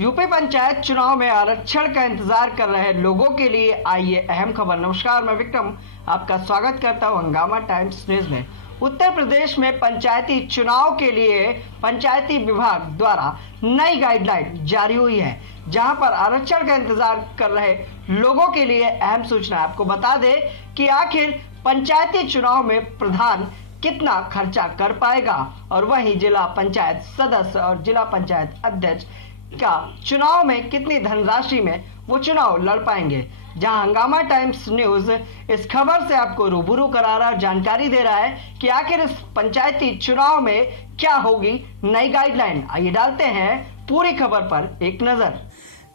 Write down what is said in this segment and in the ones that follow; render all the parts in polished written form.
UP panchayat चुनाव में आरक्षण का इंतजार कर रहे लोगों के लिए आई ये अहम खबर। नमस्कार, मैं विक्रम आपका स्वागत करता हूं हंगामा टाइम्स न्यूज में। उत्तर प्रदेश में पंचायती चुनाव के लिए पंचायती विभाग द्वारा नई गाइडलाइन जारी हुई है, जहां पर आरक्षण का इंतजार कर रहे लोगों के लिए अहम सूचना। आपको बता दें कि आखिर पंचायती चुनाव में प्रधान कितना खर्चा कर पाएगा और वहीं जिला पंचायत सदस्य और जिला पंचायत अध्यक्ष का चुनाव में कितनी धनराशि में वो चुनाव लड़ पाएंगे। जहां हंगामा टाइम्स न्यूज इस खबर से आपको रूबरू करा रहा और जानकारी दे रहा है कि आखिर इस पंचायती चुनाव में क्या होगी नई गाइडलाइन। आइए डालते हैं पूरी खबर पर एक नजर।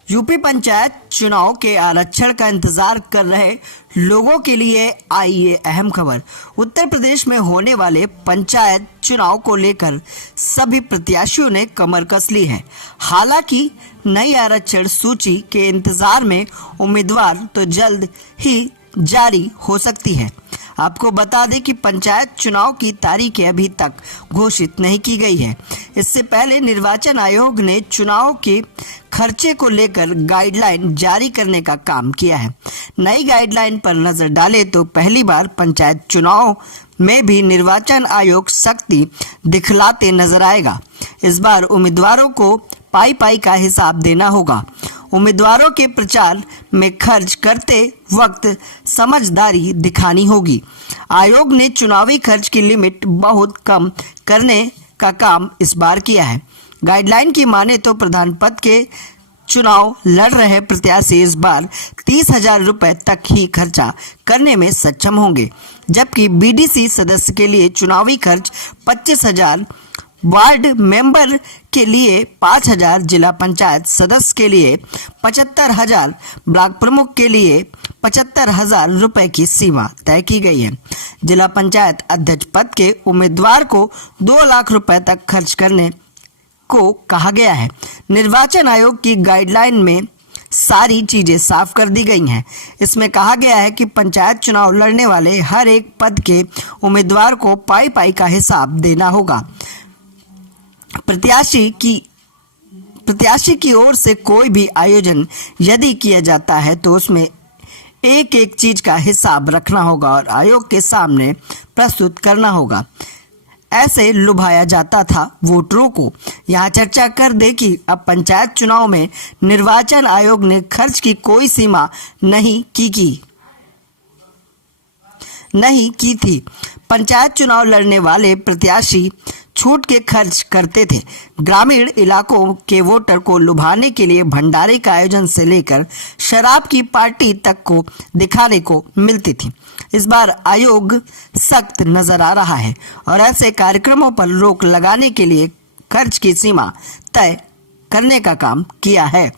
यूपी पंचायत चुनाव के आरक्षण का इंतजार कर रहे लोगों के लिए आई ये अहम खबर। उत्तर प्रदेश में होने वाले पंचायत चुनाव को लेकर सभी प्रत्याशियों ने कमर कस ली है। हालांकि नई आरक्षण सूची के इंतजार में उम्मीदवार तो जल्द ही जारी हो सकती है। आपको बता दें कि पंचायत चुनाव की तारीखें अभी तक घोषित नहीं की गई है। इससे पहले निर्वाचन आयोग ने चुनाव के खर्चे को लेकर गाइडलाइन जारी करने का काम किया है। नई गाइडलाइन पर नजर डाले तो पहली बार पंचायत चुनाव में भी निर्वाचन आयोग सख्ती दिखलाते नजर आएगा। इस बार उम्मीदवारों को पाई पाई का हिसाब देना होगा। उम्मीदवारों के प्रचार में खर्च करते वक्त समझदारी दिखानी होगी। आयोग ने चुनावी खर्च की लिमिट बहुत कम करने का काम इस बार किया है। गाइडलाइन की माने तो प्रधान पद के चुनाव लड़ रहे प्रत्याशी इस बार 30,000 रुपए तक ही खर्चा करने में सक्षम होंगे, जबकि बीडीसी सदस्य के लिए चुनावी खर्च 25,000, वार्ड मेंबर के लिए 5,000, जिला पंचायत सदस्य के लिए 75,000, ब्लॉक प्रमुख के लिए 75,000 रुपए की सीमा तय की गई है। जिला पंचायत अध्यक्ष पद के उम्मीदवार को 2 लाख रुपए तक खर्च करने को कहा गया है। निर्वाचन आयोग की गाइडलाइन में सारी चीजें साफ कर दी गई हैं। इसमें कहा गया है कि पंचायत चुनाव लड़ने वाले हर एक पद के उम्मीदवार को पाई पाई का हिसाब देना होगा। प्रत्याशी की ओर से कोई भी आयोजन यदि किया जाता है तो उसमें एक एक चीज का हिसाब रखना होगा और आयोग के सामने प्रस्तुत करना होगा। ऐसे लुभाया जाता था वोटरों को। यहाँ चर्चा कर दे कि अब पंचायत चुनाव में निर्वाचन आयोग ने खर्च की कोई सीमा नहीं की थी। पंचायत चुनाव लड़ने वाले प्रत्याशी छूट के खर्च करते थे। ग्रामीण इलाकों के वोटर को लुभाने के लिए भंडारे का आयोजन से लेकर शराब की पार्टी तक को दिखाने को मिलती थी। इस बार आयोग सख्त नजर आ रहा है और ऐसे कार्यक्रमों पर रोक लगाने के लिए खर्च की सीमा तय करने का काम किया है।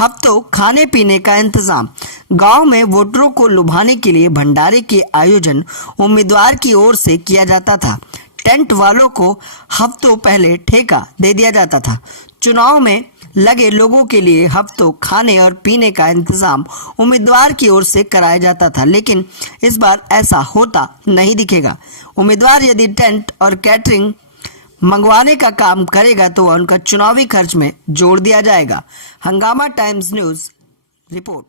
हफ्तों खाने पीने का इंतजाम। गांव में वोटरों को लुभाने के लिए भंडारे के आयोजन उम्मीदवार की ओर से किया जाता था। टेंट वालों को हफ्तों पहले ठेका दे दिया जाता था। चुनाव में लगे लोगों के लिए हफ्तों खाने और पीने का इंतजाम उम्मीदवार की ओर से कराया जाता था, लेकिन इस बार ऐसा होता नहीं दिखेगा। उम्मीदवार यदि टेंट और कैटरिंग मंगवाने का काम करेगा तो उनका चुनावी खर्च में जोड़ दिया जाएगा। हंगामा टाइम्स न्यूज रिपोर्ट।